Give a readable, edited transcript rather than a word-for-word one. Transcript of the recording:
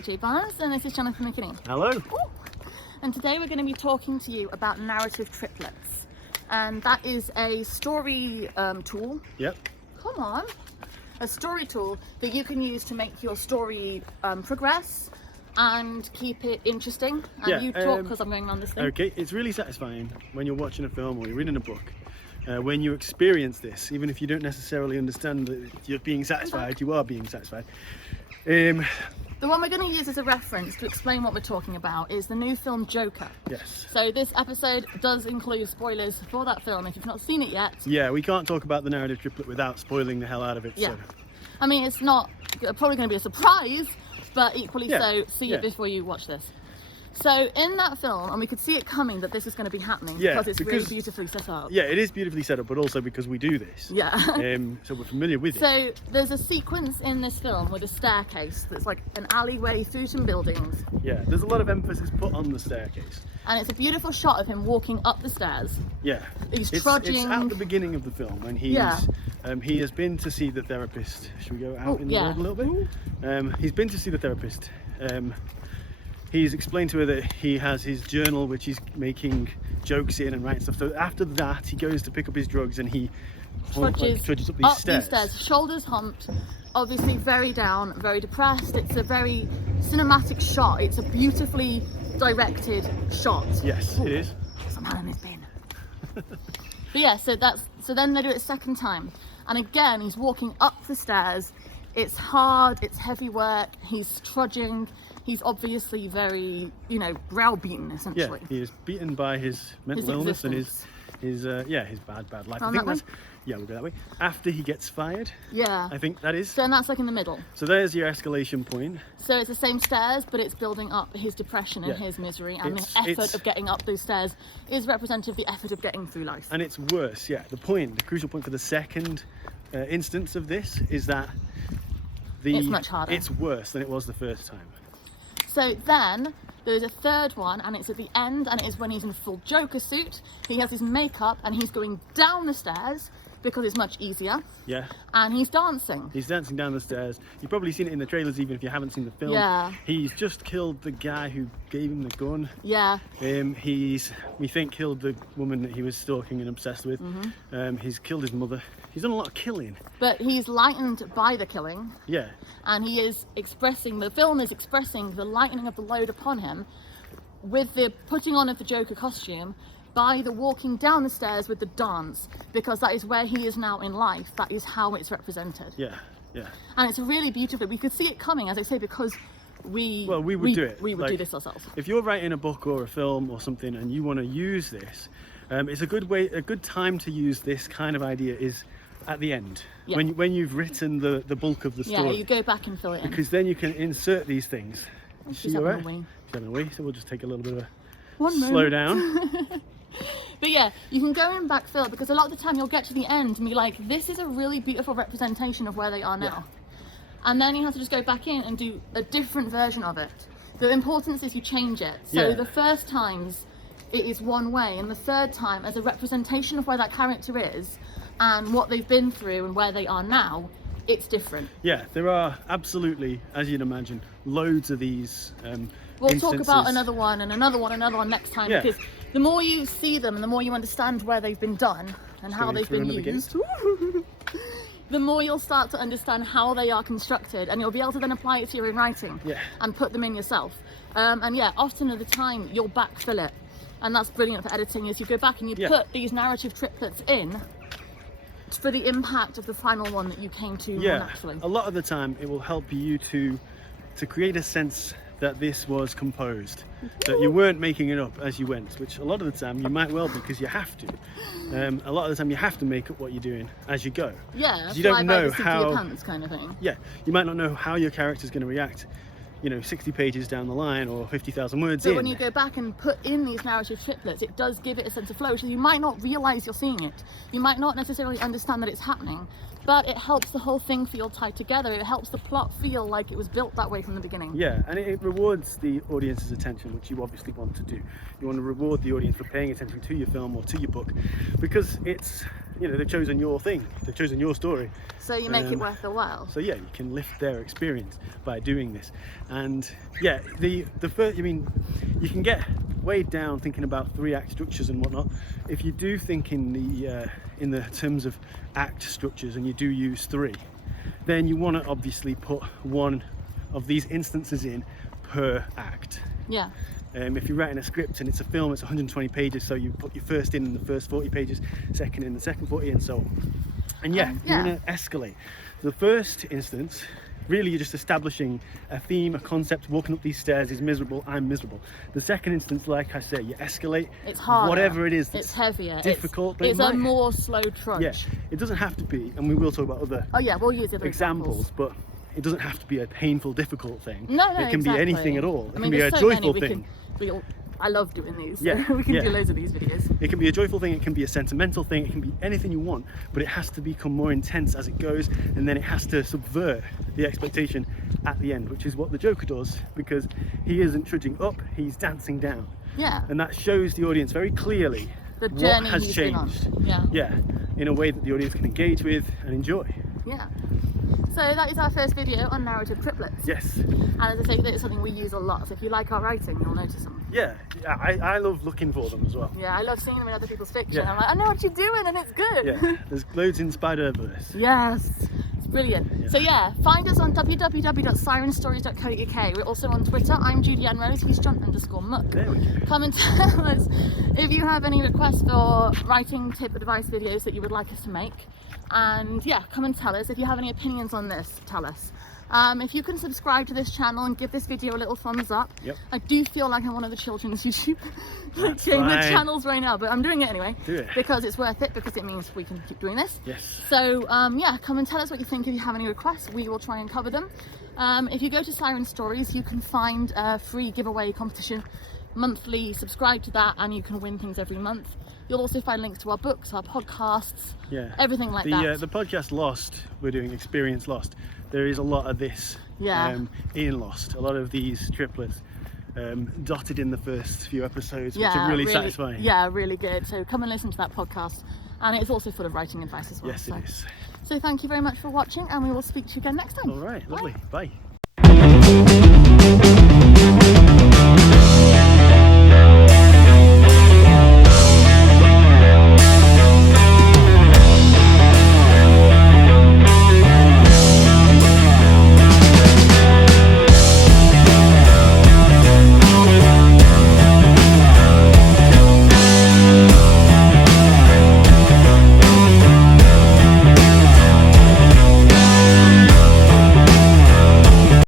JJ Barnes, and this is Jonathan McKinney. Hello. Ooh. And today we're going to be talking to you about Narrative Triplets, and that is a story tool. Yep. Come on. A story tool that you can use to make your story progress and keep it interesting. And Yeah, you talk because I'm going on this thing. Okay, it's really satisfying when you're watching a film or you're reading a book. When you experience this, even if you don't necessarily understand that you're being satisfied, you are being satisfied. The one we're going to use as a reference to explain what we're talking about is the new film Joker. Yes. So this episode does include spoilers for that film if you've not seen it yet. Yeah, we can't talk about the Narrative Triplet without spoiling the hell out of it. Yeah. So. I mean, it's not probably going to be a surprise, but equally so, see it before you watch this. So in that film, and we could see it coming that this is going to be happening because it's really beautifully set up. Yeah, it is beautifully set up, but also because we do this. Yeah. So we're familiar with it. So there's a sequence in this film with a staircase that's like an alleyway through some buildings. Yeah, there's a lot of emphasis put on the staircase. And it's a beautiful shot of him walking up the stairs. Yeah. He's trudging. It's at the beginning of the film when he has been to see the therapist. Should we go out in the road a little bit? He's been to see the therapist. He's explained to her that he has his journal which he's making jokes in and writing stuff. So after that he goes to pick up his drugs and he trudges up these stairs. Shoulders humped, obviously very down, very depressed. It's a very cinematic shot. It's a beautifully directed shot. Yes, it is. Some hand in his bin. But yeah, so then they do it a second time. And again, he's walking up the stairs. It's hard, it's heavy work, he's trudging. He's obviously very, browbeaten essentially. Yeah, he is beaten by his mental illness and his bad life. I think that's, we'll go that way. After he gets fired. Yeah. I think that is. So, and that's like in the middle. So there's your escalation point. So it's the same stairs, but it's building up his depression and his misery, and the effort of getting up those stairs is representative of the effort of getting through life. And it's worse, the crucial point for the second instance of this is that it's much harder. It's worse than it was the first time. So then there's a third one, and it's at the end, and it is when he's in full Joker suit. He has his makeup and he's going down the stairs because it's much easier. Yeah. And he's dancing. He's dancing down the stairs. You've probably seen it in the trailers even if you haven't seen the film. Yeah. He's just killed the guy who gave him the gun. Yeah. We think killed the woman that he was stalking and obsessed with. Mm-hmm. He's killed his mother. He's done a lot of killing. But he's lightened by the killing. Yeah. And the film is expressing the lightening of the load upon him with the putting on of the Joker costume by the walking down the stairs with the dance, because that is where he is now in life. That is how it's represented. Yeah, yeah. And it's really beautiful. We could see it coming, as I say, because we would do it. We would do this ourselves. If you're writing a book or a film or something and you want to use this, it's a good time to use this kind of idea is at the end, when you've written the bulk of the story. Yeah, you go back and fill it in. Because then you can insert these things. She's having a wee. She's having a wee, so we'll just take a little bit of a slow down. But yeah, you can go and backfill, because a lot of the time you'll get to the end and be like, this is a really beautiful representation of where they are now. Yeah. And then you have to just go back in and do a different version of it. The importance is you change it. So the first times it is one way, and the third time as a representation of where that character is and what they've been through and where they are now, it's different. Yeah, there are absolutely, as you'd imagine, loads of these We'll instances. talk about another one and another one next time, because the more you see them and the more you understand where they've been done and how they've been used, the more you'll start to understand how they are constructed, and you'll be able to then apply it to your own writing and put them in yourself. Often at the time you'll backfill it, and that's brilliant for editing, is you go back and you put these narrative triplets in for the impact of the final one that you came to naturally. A lot of the time it will help you to create a sense that this was composed, that you weren't making it up as you went, which a lot of the time you might well be, because you have to. A lot of the time you have to make up what you're doing as you go. Yeah, you don't know how your pants kind of thing. Yeah, you might not know how your character's going to react 60 pages down the line or 50,000 words in. But when you go back and put in these narrative triplets, it does give it a sense of flow. So you might not realise you're seeing it. You might not necessarily understand that it's happening, but it helps the whole thing feel tied together. It helps the plot feel like it was built that way from the beginning. Yeah, and it rewards the audience's attention, which you obviously want to do. You want to reward the audience for paying attention to your film or to your book, because it's you know, they've chosen your thing, they've chosen your story. So you make it worth the while. So yeah, you can lift their experience by doing this. And yeah, the first, I mean, you can get weighed down thinking about 3-act structures and whatnot. If you do think in the terms of act structures and you do use 3, then you want to obviously put one of these instances in per act. Yeah. If you're writing a script and it's a film, it's 120 pages, so you put your first in the first 40 pages, second in the second 40, and so on. And yeah, you want to escalate. The first instance, really you're just establishing a theme, a concept. Walking up these stairs is miserable, I'm miserable. The second instance, like I say, you escalate. It's harder. Whatever it is that's it's heavier. difficult. It's a more slow trudge. Yeah, it doesn't have to be, and we will talk about other we'll use other examples, but it doesn't have to be a painful, difficult thing. No, it can be anything at all. It can be a so joyful thing. I love doing these. Yeah, we can do loads of these videos. It can be a joyful thing, it can be a sentimental thing, it can be anything you want, but it has to become more intense as it goes, and then it has to subvert the expectation at the end, which is what the Joker does, because he isn't trudging up, he's dancing down. Yeah. And that shows the audience very clearly the journey what has changed. Yeah, in a way that the audience can engage with and enjoy. Yeah. So that is our first video on narrative triplets. Yes. And as I say, that is something we use a lot. So if you like our writing, you'll notice them. Yeah, I love looking for them as well. Yeah, I love seeing them in other people's fiction. Yeah. I'm like, I know what you're doing and it's good. Yeah, there's loads in Spider-Verse. Yes, it's brilliant. Yeah. So yeah, find us on www.sirenstories.co.uk. We're also on Twitter. I'm Judy Ann Rose, he's John_Muck. There we go. Come and tell us if you have any requests for writing tip advice videos that you would like us to make. And yeah, come and tell us. If you have any opinions on this, tell us. If you can subscribe to this channel and give this video a little thumbs up. Yep. I do feel like I'm one of the children's YouTube the channels right now, but I'm doing it anyway. Do it. Because it's worth it, because it means we can keep doing this. Yes. So yeah, come and tell us what you think. If you have any requests, we will try and cover them. If you go to Siren Stories, you can find a free giveaway competition monthly. Subscribe to that and you can win things every month. You'll also find links to our books, our podcasts, everything like that. The podcast Lost, we're doing Experience Lost. There is a lot of this in Lost. A lot of these triplets dotted in the first few episodes, which are really satisfying. Yeah, really good. So come and listen to that podcast. And it's also full of writing advice as well. Yes, it is. So thank you very much for watching, and we will speak to you again next time. All right, lovely. Bye.